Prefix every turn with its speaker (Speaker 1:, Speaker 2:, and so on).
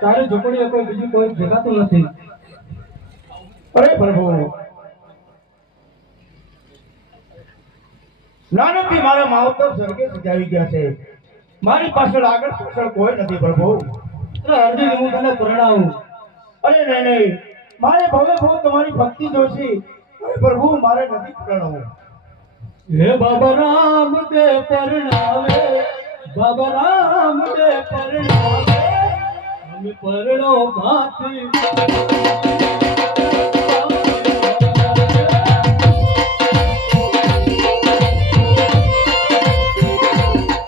Speaker 1: તારી ઝૂંપડીએ કોઈ બીજું કોઈ દેખાતું નથી.
Speaker 2: અરે પ્રભુ. નાનકથી મારા માવતર સ્વર્ગે સજાવી ગયા છે. મારી પાછળ આગળ પાછળ કોઈ નથી પ્રભુ.
Speaker 1: અરે અરજી હું તને પરણાવું.
Speaker 2: અરે નહીં નહીં. મારે ભવે ભવ તમારી ભક્તિ જોશી અરે પ્રભુ મારે નથી પ્રણવું
Speaker 1: હે બાબા રામ દે પરણાવે, બાબા રામ દે પરણાવે, અમે પરણો માથી.